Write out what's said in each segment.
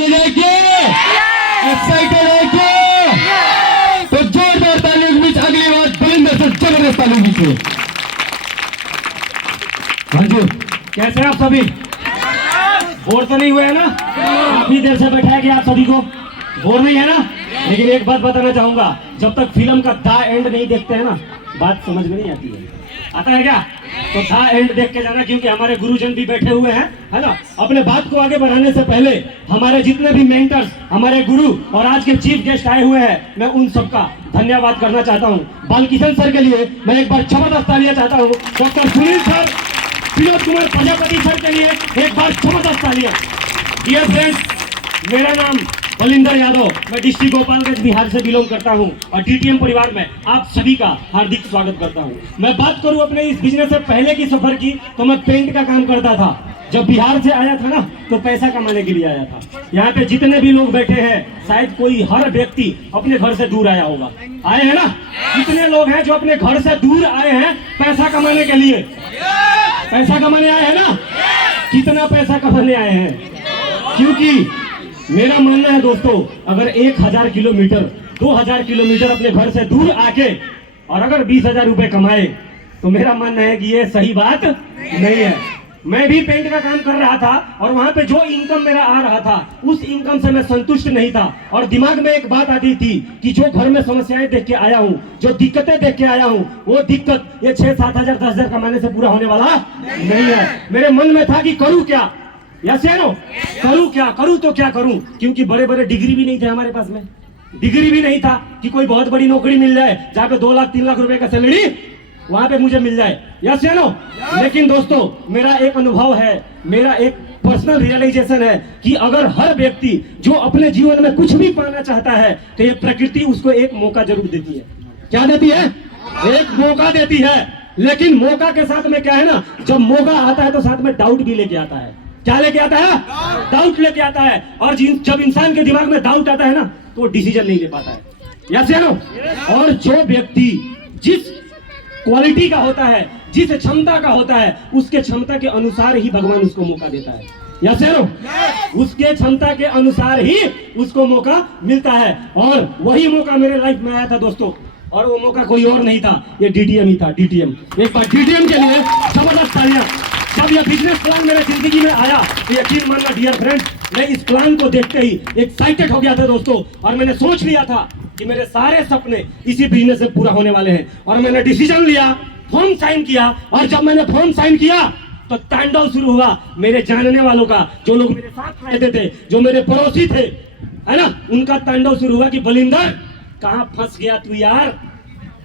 Excited है क्या? तो जोरदार तालियों के बीच अगली बार बलिंदर से जबरदस्त तालियों के बीच। हाँ जी, कैसे आप सभी? बोर तो नहीं हुए है ना? काफी देर से बैठा है कि आप सभी को बोर नहीं है ना? लेकिन एक बात बताना चाहूंगा, जब तक फिल्म का द एंड नहीं देखते हैं ना, बात समझ में नहीं आती है। आता है क्या? तो द एंड देख के जाना, क्योंकि हमारे गुरुजन भी बैठे हुए हैं, है ना? अपने बात को आगे बढ़ाने से पहले हमारे जितने भी मेंटर्स, हमारे गुरु और आज के चीफ गेस्ट आए हुए हैं, मैं उन सबका धन्यवाद करना चाहता हूँ। बालकिशन सर के लिए मैं एक बार जबरदस्त तालियां चाहता हूँ। Doctor Sunil sir, Vinod Kumar Prajapati sir के लिए एक बार जबरदस्त तालियां। डियर फ्रेंड्स, मेरा नाम बलिंदर यादव, मैं डिस्ट्रिक्ट गोपालगंज बिहार से बिलोंग करता हूं और डीटीएम परिवार में आप सभी का हार्दिक स्वागत करता हूं। मैं बात करूं अपने इस बिजनेस से पहले की सफर की, तो मैं पेंट का काम करता था। जब बिहार से आया था ना, तो पैसा कमाने के लिए आया था। यहाँ पे जितने भी लोग बैठे हैं, शायद कोई हर व्यक्ति अपने घर से दूर आया होगा। आए हैं ना? कितने लोग हैं जो अपने घर से दूर आए हैं पैसा कमाने के लिए? पैसा कमाने आए हैं ना? कितना पैसा कमाने आए हैं? क्योंकि मेरा मानना है दोस्तों, अगर 1000 किलोमीटर 2000 किलोमीटर अपने घर से दूर आके और अगर 20,000 रुपए कमाए, तो मेरा मानना है कि ये सही बात नहीं है। मैं भी पेंट का काम कर रहा था और वहां पे जो इनकम मेरा आ रहा था, उस इनकम से मैं संतुष्ट नहीं था। और दिमाग में एक बात आती थी कि जो घर में समस्याएं देख के आया हूँ, जो दिक्कतें देख के आया हूँ, वो दिक्कत ये 6-7 हजार 10,000 कमाने से पूरा होने वाला नहीं है। मेरे मन में था कि करूँ क्या, यस या नो? करूं क्या, करूं तो क्या करूं? क्योंकि बड़े बड़े डिग्री भी नहीं थे हमारे पास में। डिग्री भी नहीं था कि कोई बहुत बड़ी नौकरी मिल जाए जहां पे 2 लाख 3 लाख रुपए का सैलरी वहां पे मुझे मिल जाए, यस या नो? लेकिन दोस्तों, मेरा एक अनुभव है, मेरा एक पर्सनल रियलाइजेशन है कि अगर हर व्यक्ति जो अपने जीवन में कुछ भी पाना चाहता है, तो ये प्रकृति उसको एक मौका जरूर देती है। क्या देती है? एक मौका देती है। लेकिन मौका के साथ में क्या है ना, जब मौका आता है तो साथ में डाउट भी लेके आता है। क्या लेके आता है? डाउट लेके आता है। और जब इंसान के दिमाग में डाउट आता है ना, तो वो डिसीजन नहीं ले पाता है, यस या नो? और जो व्यक्ति जिस क्वालिटी का होता है, जिस क्षमता का होता है, उसके क्षमता के अनुसार ही भगवान उसको मौका देता है, यस या नो? उसके क्षमता के अनुसार ही उसको मौका मिलता है। और वही मौका मेरे लाइफ में आया था दोस्तों, और वो मौका कोई और नहीं था, ये डीटीएम ही था। डीटीएम, एक बार डीटीएम के लिए जबरदस्त तालियां। जब यह बिजनेस प्लान मेरे जिंदगी में आया, तो यकीन मानना डियर फ्रेंड, मैं इस प्लान को देखते ही एक्साइटेड हो गया था दोस्तों। और मैंने सोच लिया था कि मेरे सारे सपने इसी बिजनेस से पूरा होने वाले हैं। और मैंने डिसीजन लिया, फॉर्म साइन किया। और जब मैंने फॉर्म साइन किया, तो तांडव शुरू हुआ मेरे जानने वालों का। जो लोग मेरे साथ रहते थे, जो मेरे पड़ोसी थे, है ना, उनका तांडव शुरू हुआ कि बलिंदर, कहाँ फंस गया तू यार?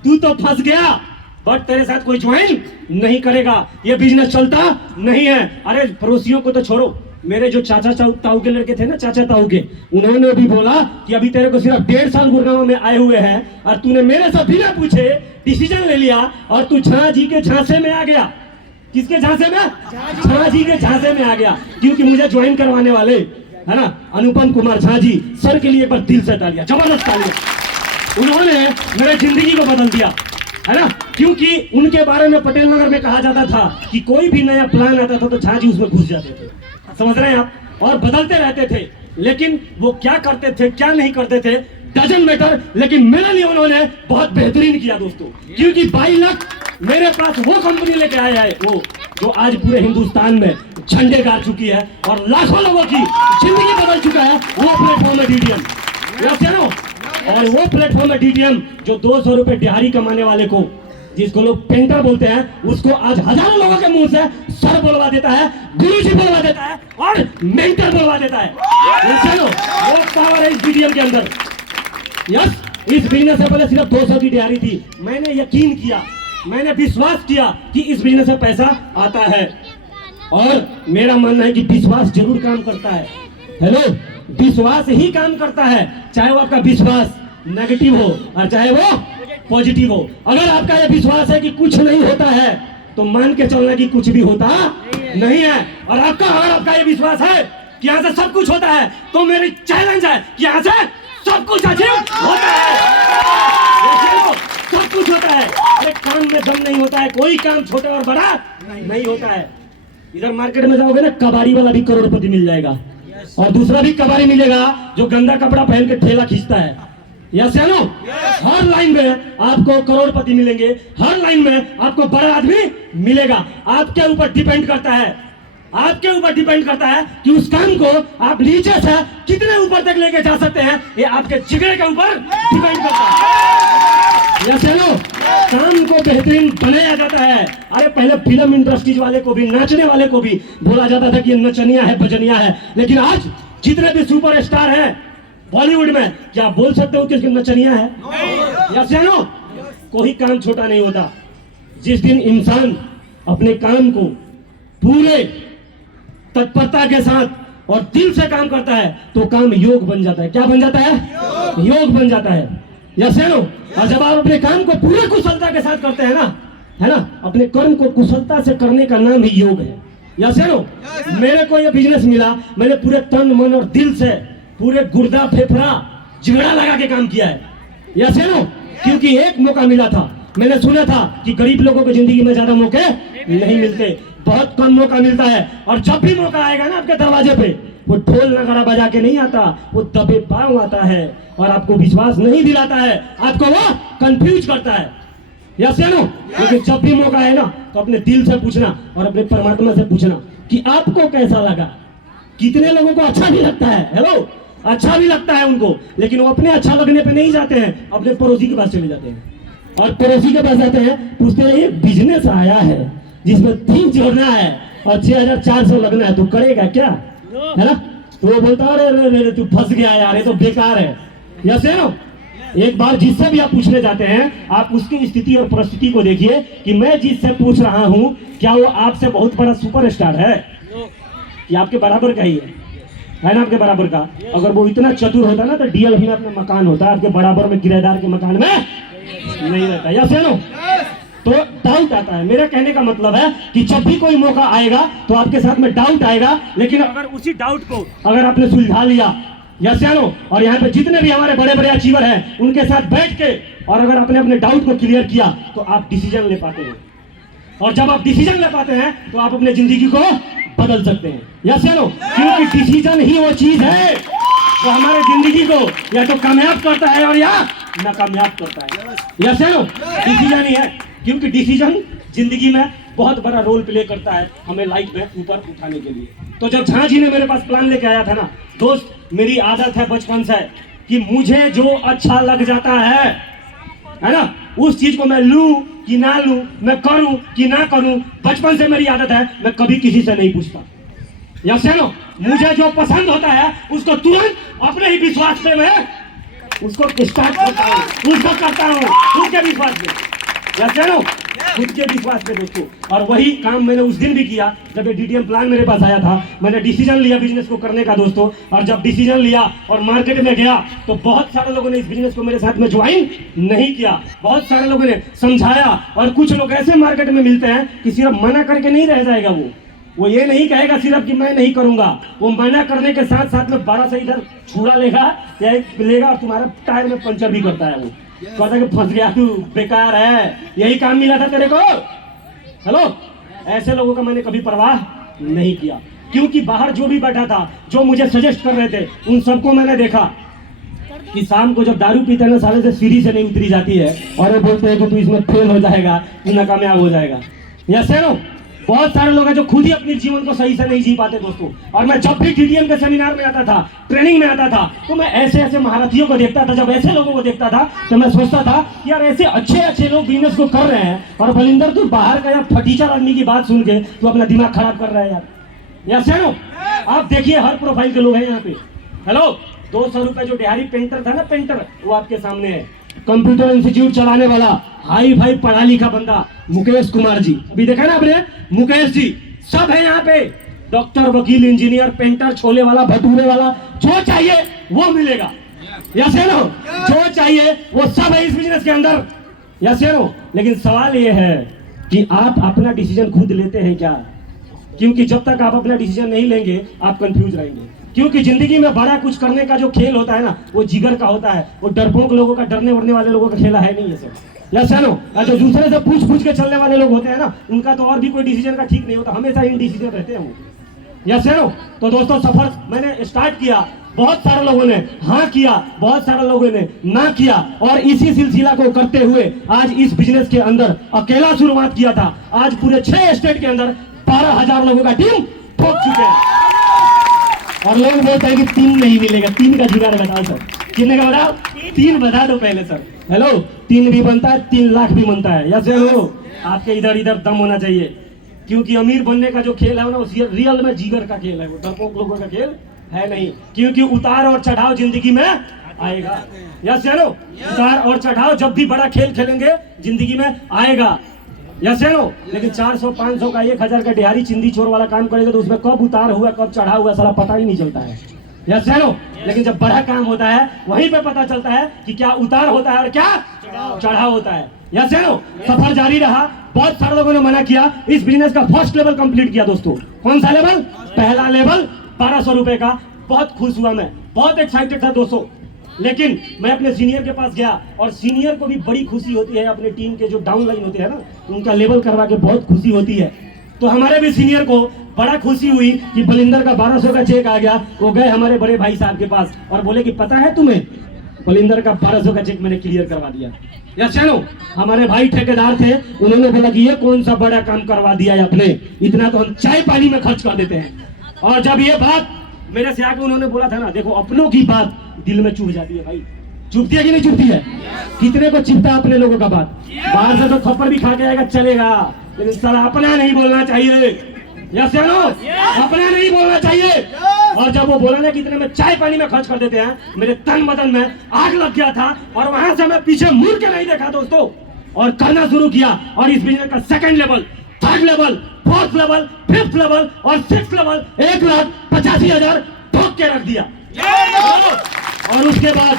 तू तो फंस गया, बट तेरे साथ कोई ज्वाइन नहीं करेगा, ये बिजनेस चलता नहीं है। अरे पड़ोसियों को तो छोड़ो, मेरे जो चाचा ताऊ के लड़के थे ना, चाचा ताऊ के, उन्होंने भी बोला कि अभी तेरे को सिर्फ 1.5 साल गुड़गांव में आए हुए हैं और तूने मेरे से बिना पूछे डिसीजन ले लिया और तू झा जी के झांसे में आ गया। किसके झांसे में? झा जी के झांसे में आ गया। क्योंकि मुझे ज्वाइन करवाने वाले, है ना, अनुपम कुमार झा जी सर के लिए एक बार दिल से तालियां, जबरदस्त तालियां। उन्होंने मेरे जिंदगी को बदल दिया, है ना? क्योंकि उनके बारे में पटेल नगर में कहा जाता था कि कोई भी नया प्लान आता था तो झा जी उसमें घुस जाते थे, समझ रहे हैं आप? और बदलते रहते थे। लेकिन वो क्या करते थे, क्या नहीं करते थे, डजंट मैटर। लेकिन मेरे लिए उन्होंने बहुत बेहतरीन किया दोस्तों। क्योंकि 22 लाख मेरे पास वो कंपनी लेके आया है, वो जो आज पूरे हिंदुस्तान में झंडे गाड़ चुकी है और लाखों लोगों की जिंदगी बदल चुका है। वो प्लेटफॉर्म है डीटीएम, यस या नो? और वो प्लेटफॉर्म है डीटीएम जो 200 रुपए दिहाड़ी कमाने वाले को, जिसको लोग पेंटर बोलते हैं, उसको आज हजारों लोगों के मुंह से सर बोलवा देता है, गुरुजी बोलवा देता है और मेंटर बोलवा देता है। चलो, वो पावर है इस डीटीएम के अंदर। यस, इस बिजनेस से पहले सिर्फ 200 की दिहाड़ी थी। मैंने यकीन किया, मैंने विश्वास किया कि इस बिजनेस से पैसा आता है। और मेरा मानना है कि विश्वास जरूर काम करता है। हेलो, विश्वास ही काम करता है, चाहे वो आपका विश्वास नेगेटिव हो और चाहे वो पॉजिटिव हो। अगर आपका ये विश्वास है कि कुछ नहीं होता है, तो मान के चलना कि कुछ भी होता नहीं है। और अगर आपका ये विश्वास है कि यहाँ से सब कुछ होता है, तो मेरी चैलेंज है कि यहाँ से सब कुछ अचीव होता है। सब कुछ होता है। एक काम में दम नहीं होता है, कोई काम छोटा और बड़ा नहीं होता है। इधर मार्केट में जाओगे ना, कबाड़ी वाला भी करोड़पति मिल जाएगा, और दूसरा भी कबाड़ी मिलेगा जो गंदा कपड़ा पहन के ठेला खींचता है। यस या नो? हर लाइन में आपको करोड़पति मिलेंगे, हर लाइन में आपको बड़ा आदमी मिलेगा। आपके ऊपर डिपेंड करता है, आपके ऊपर डिपेंड करता है कि उस काम को आप नीचे से कितने ऊपर तक लेके जा सकते हैं। ये आपके जिगरे के ऊपर डिपेंड करता है। यस या नो? काम को बेहतरीन बनाया जाता है। अरे पहले फिल्म इंडस्ट्रीज वाले को भी, नाचने वाले को भी बोला जाता था कि ये नचनिया है, बजनिया है, लेकिन आज जितने भी सुपर स्टार हैं बॉलीवुड में, क्या आप बोल सकते हो कि नचनिया है? यस या नो? कोई काम छोटा नहीं होता। जिस दिन इंसान अपने काम को पूरे तत्परता के साथ और दिल से काम करता है तो काम योग बन जाता है। क्या बन जाता है? योग बन जाता है। यस या नो? और जब आप अपने काम को पूरे कुशलता के साथ करते हैं ना, है ना, अपने कर्म को कुशलता से करने का नाम ही योग है। यस या नो? मेरे को ये बिजनेस मिला, मैंने पूरे तन मन और दिल से, पूरे गुर्दा फेफड़ा जिगड़ा लगा के काम किया है। यस या नो? क्योंकि एक मौका मिला था। मैंने सुना था कि गरीब लोगों को जिंदगी में ज्यादा मौके नहीं मिलते, बहुत कम मौका मिलता है। और जब भी मौका आएगा ना आपके दरवाजे पे, वो ढोल नगाड़ा बजा के नहीं आता, वो दबे पांव आता है और आपको विश्वास नहीं दिलाता है, आपको वो कंफ्यूज करता है। यस या नो? लेकिन जब भी मौका है ना तो अपने दिल से पूछना और अपने परमात्मा से पूछना कि आपको कैसा लगा। कितने लोगों को अच्छा भी लगता है, हेलो, अच्छा भी लगता है उनको, लेकिन वो अपने अच्छा लगने पे नहीं जाते हैं, अपने पड़ोसी के पास चले जाते हैं। और पड़ोसी के पास जाते हैं, पूछते हैं ये बिजनेस आया है जिसमें 3 जोड़ना है और 6400 लगना है, तू करेगा क्या? है ना? तो वो बोलता है अरे तू फंस गया यार, ये तो बेकार है। यस या नो? एक बार जिससे भी आप पूछने जाते हैं, आप उसकी स्थिति और परिस्थिति को देखिए कि मैं जिससे पूछ रहा हूं क्या वो आपसे बहुत बड़ा सुपरस्टार है कि आपके बराबर का ही है ना? आपके बराबर का। अगर वो इतना चतुर होता ना तो डीएलएफ में अपना मकान होता, आपके बराबर में किराएदार के मकान में नहीं रहता। यस या नो? तो डाउट आता है। मेरा कहने का मतलब है कि जब भी कोई मौका आएगा तो आपके साथ में डाउट आएगा, लेकिन अगर उसी डाउट को अगर आपने सुलझा लिया, यस या नो, और यहाँ पे जितने भी हमारे बड़े बड़े अचीवर हैं उनके साथ बैठ के और अगर आपने अपने डाउट को क्लियर किया तो आप डिसीजन ले पाते हैं। और जब आप डिसीजन ले पाते हैं तो आप अपने जिंदगी को बदल सकते हैं। यस या नो? क्योंकि डिसीजन ही वो चीज है जो हमारे जिंदगी को या तो कामयाब करता है और या नाकामयाब करता है। यस या नो? डिसीजन ही है, क्योंकि डिसीजन जिंदगी में बहुत बड़ा रोल प्ले करता है हमें लाइफ में ऊपर उठाने के लिए। तो जब झां जी ने मेरे पास प्लान लेके आया था ना, दोस्त, मेरी आदत है बचपन से कि मुझे जो अच्छा लग जाता है ना, उस चीज को मैं लूं कि ना लूं, मैं करूं कि ना करूं, बचपन से मेरी आदत है, मैं कभी किसी से नहीं पूछता। यस या नो? मुझे जो पसंद होता है उसको तुरंत अपने ही विश्वास पे मैं उसको स्टार्ट करता हूं, उसको करता हूं उसके विश्वास पे। यस या नो? खुद के विश्वास पे दोस्तों। और वही काम मैंने उस दिन भी किया जब ये डीटीएम प्लान मेरे पास आया था। मैंने डिसीजन लिया बिजनेस को करने का दोस्तों, और जब डिसीजन लिया और मार्केट में गया तो बहुत सारे लोगों ने इस बिजनेस को मेरे साथ में ज्वाइन नहीं किया, बहुत सारे लोगों ने समझाया। और कुछ लोग ऐसे मार्केट में मिलते हैं कि सिर्फ मना करके नहीं रह जाएगा, वो ये नहीं कहेगा सिर्फ कि मैं नहीं करूंगा, वो मना करने के साथ साथ में बड़ा सा इधर छुरा लेगा या लेगा और तुम्हारा टायर में पंचर भी करता है। वो कहता कि फंस गया तू, बेकार है, यही काम मिला था तेरे को। हेलो, ऐसे लोगों का मैंने कभी परवाह नहीं किया, क्योंकि बाहर जो भी बैठा था, जो मुझे सजेस्ट कर रहे थे, उन सबको मैंने देखा कि शाम को जब दारू पीते ना साले से सीढ़ी से नहीं उतरी जाती है और वो बोलते हैं कि तू इसमें फेल हो जाएगा, तू नाकामयाब हो जाएगा। यस है नो? बहुत सारे लोग हैं जो खुद ही अपने जीवन को सही से नहीं जी पाते दोस्तों। और मैं जब भी टीटीएम के सेमिनार में आता था, ट्रेनिंग में आता था, तो मैं ऐसे ऐसे महारथियों को देखता था। जब ऐसे लोगों को देखता था तो मैं सोचता था यार ऐसे अच्छे अच्छे लोग बिजनेस को कर रहे हैं और बलिंदर तू बाहर का यार फटीचर आदमी की बात सुन के तू अपना दिमाग खराब कर रहा है यार। यस है नो? आप देखिए हर प्रोफाइल के लोग हैं यहाँ पे। हेलो, 200 रुपए जो बिहारी पेंटर था ना, पेंटर, वो आपके सामने है। कंप्यूटर इंस्टीट्यूट चलाने वाला हाई फाई पढ़ा लिखा बंदा मुकेश कुमार जी, अभी देखा ना आपने, मुकेश जी, सब है यहाँ पे। डॉक्टर, वकील, इंजीनियर, पेंटर, छोले वाला, भटूरे वाला, जो चाहिए वो मिलेगा। यस है नो? जो चाहिए वो सब है इस बिजनेस के अंदर। यस है नो? लेकिन सवाल ये है कि आप अपना डिसीजन खुद लेते हैं क्या? क्योंकि जब तक आप अपना डिसीजन नहीं लेंगे आप कंफ्यूज रहेंगे। क्योंकि जिंदगी में बड़ा कुछ करने का जो खेल होता है ना, वो जिगर का होता है, वो डरपोक लोगों का, डरने वरने वाले लोगों का खेला है नहीं है सब। यस है नो? जो दूसरे से पूछ पूछ के चलने वाले लोग होते हैं ना, उनका तो और भी कोई डिसीजन का ठीक नहीं होता, हमेशा इन डिसीजन रहते हैं वो। यस है नो। तो दोस्तों सफर मैंने स्टार्ट किया, बहुत सारे लोगों ने हाँ किया, बहुत सारे लोगों ने ना किया, और इसी सिलसिला को करते हुए आज इस बिजनेस के अंदर अकेला शुरुआत किया था, आज पूरे 6 स्टेट के अंदर 12,000 लोगों का टीम ठोक चुके हैं। और लोग बोलते हैं कि 3 नहीं मिलेगा, 3 का जुगाड़ बताओ सर, कितने का बताओ? 3 बता दो पहले सर। हेलो, 3 भी बनता है, 3 लाख भी बनता है। यस हेलो, आपके इधर इधर दम होना चाहिए, क्योंकि अमीर बनने का जो खेल है ना, वो रियल में जीगर का खेल है, वो डरपोक लोगों का खेल है नहीं। क्योंकि उतार और चढ़ाव जिंदगी में आएगा। यस नो, उतार और चढ़ाव जब भी बड़ा खेल खेलेंगे जिंदगी में आएगा। यस नो, लेकिन 400 500 का 1000 का दिहाड़ी चिंदी चोर वाला काम करेंगे तो उसमें कब उतार हुआ कब चढ़ाव हुआ साला पता ही नहीं चलता है। यस नो, लेकिन जब बड़ा काम होता है वहीं पे पता चलता है कि क्या उतार होता है और क्या चढ़ाव होता है। यस नो, सफर जारी रहा, बहुत सारे लोगों ने मना किया। इस बिजनेस का फर्स्ट लेवल कंप्लीट किया दोस्तों। कौन सा लेवल? पहला लेवल 1200 रुपए का। बहुत खुश हुआ मैं, बहुत एक्साइटेड था दोस्तों। लेकिन मैं अपने सीनियर के पास गया, और सीनियर को भी बड़ी खुशी होती है अपने टीम के जो डाउन लाइन होते हैं ना, उनका लेवल करवा के बहुत खुशी होती है। तो हमारे भी सीनियर को बड़ा खुशी हुई कि बलिंदर का 1200 का चेक आ गया। वो गए हमारे बड़े भाई साहब के पास और बोले कि पता है तुम्हें, बलिंदर का 1200 का चेक मैंने क्लियर करवा दिया। या चलो, हमारे भाई ठेकेदार थे, उन्होंने बोला कि ये कौन सा बड़ा काम करवा दिया है आपने, इतना तो हम चाय पानी में खर्च कर देते हैं। और जब ये बात मेरे से आके उन्होंने बोला था ना, देखो अपनों की बात दिल में चुभ जाती है भाई। चुभती है कि नहीं चुभती है? कितने को चिपता है अपने लोगों का बात? बाहर से तो थप्पड़ भी खा के आएगा चलेगा, लेकिन साला अपना नहीं बोलना चाहिए। यस नो, अपना नहीं बोलना चाहिए। और जब वो बोला ना कि इतने में चाय पानी में खर्च कर देते हैं, मेरे तन बदन में आग लग गया था, और वहां से मैं पीछे मुड़ के नहीं देखा दोस्तों, और करना शुरू किया। और इस बिजनेस का 2nd level, 3rd level, 4th level, 5th level और 6th लेवल 1,85,000 ठोक के रख दिया। और उसके बाद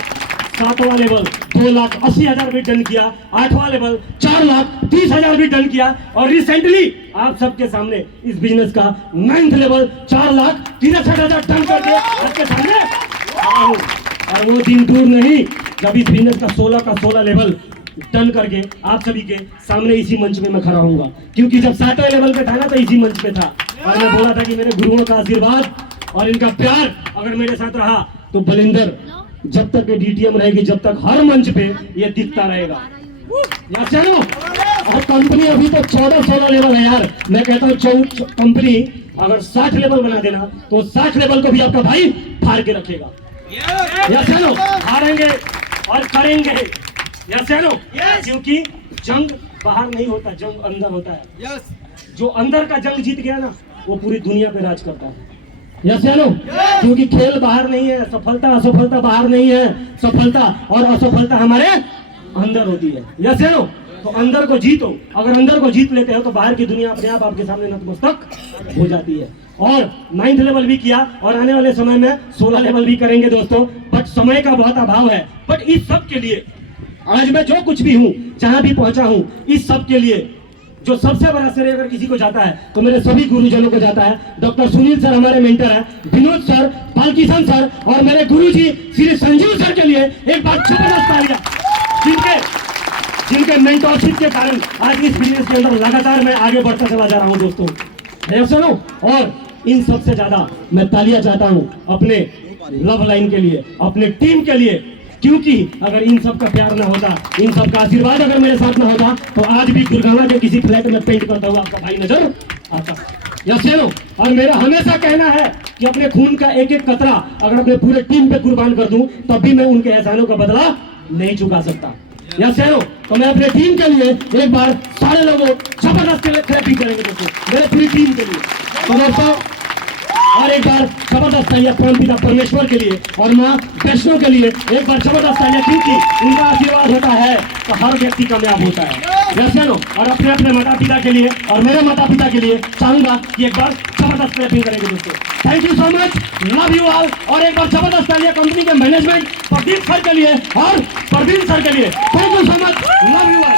7वां लेवल 2,80,000 भी डन किया, 8वां लेवल 4,30,000 भी डन किया, और रिसेंटली आप सबके सामने इस बिजनेस का 9th लेवल 4,63,000 डन करके आपके सामने आया हूं। और वो दिन दूर नहीं जब इस बिजनेस का 16 का 16 लेवल डन करके आप सभी के सामने इसी मंच में मैं खड़ा हूंगा। क्योंकि जब 7वें लेवल पे था ना, तो इसी मंच पे था, और मैं बोला था कि मेरे गुरुओं का आशीर्वाद और इनका प्यार अगर मेरे साथ रहा तो बलिंदर जब तक डीटीएम रहेगी, जब तक हर मंच पे ये दिखता रहेगा। या चलो, और कंपनी अभी तो 14-16 लेवल है यार। मैं कहता हूँ कंपनी अगर 60 लेवल बना देना तो 60 लेवल को भी आपका भाई फाड़ के रखेगा। या चलो, हारेंगे और करेंगे। या चलो, क्योंकि जंग बाहर नहीं होता, जंग अंदर होता है। जो अंदर का जंग जीत गया ना, वो पूरी दुनिया पे राज करता है। यस नो, क्योंकि खेल बाहर नहीं है, सफलता असफलता बाहर नहीं है, सफलता और असफलता हमारे अंदर होती है। यस नो, तो अंदर को जीतो। अगर अंदर को जीत लेते हो तो बाहर की दुनिया अपने आप आपके सामने नतमस्तक हो जाती है। और 9th लेवल भी किया, और आने वाले समय में 16 लेवल भी करेंगे दोस्तों। बट समय का बहुत अभाव है। बट इस सब के लिए आज मैं जो कुछ भी हूं, जहां भी पहुंचा हूं, इस सब के लिए जो सबसे बड़ा श्रेय अगर किसी को जाता है तो मेरे सभी गुरुजनों को जाता है। डॉक्टर सुनील सर हमारे मेंटर है, विनोद सर, बालकिशन सर, और मेरे गुरुजी श्री संजीव सर के लिए एक बार जबरदस्त तालियां, जिनके मेंटरशिप के कारण आज इस बिजनेस के अंदर लगातार मैं आगे बढ़ता चला जा रहा हूं दोस्तों। सुनो, और इन सबसे ज्यादा मैं तालियां चाहता हूं अपने लव लाइन के लिए, अपने टीम के लिए, क्योंकि अगर इन सब का प्यार ना होता, इन सब का आशीर्वाद अगर मेरे साथ ना होता, तो आज भी गुरगांव के किसी फ्लैट में पेंट करता हुआ आपका भाई नजर आता। यस नो, और मेरा हमेशा कहना है कि अपने खून का एक एक कतरा अगर अपने पूरे टीम पे कुर्बान कर दूं, तब भी मैं उनके एहसानों का बदला नहीं चुका सकता। यस नो, तो मैं अपने टीम के लिए एक बार सारे लोगों जबरदस्त क्लैपिंग करेंगे दोस्तों, मेरे पूरी टीम के लिए। तो दोस्तों, और एक बार जबरदस्त तालियां परम पिता परमेश्वर के लिए और माँ वैष्णो के लिए, एक बार जबरदस्त तालियां, क्योंकि उनका आशीर्वाद होता है तो हर व्यक्ति कामयाब होता है। वैसे नो, और अपने अपने माता पिता के लिए और मेरे माता पिता के लिए चाहूंगा कि एक बार जबरदस्त क्लैपिंग करेंगे दोस्तों। Thank you so much, love you all. और एक बार जबरदस्त तालियां कंपनी के मैनेजमेंट प्रदीप सर के लिए और प्रवीण सर के लिए। Thank you so much, love you all.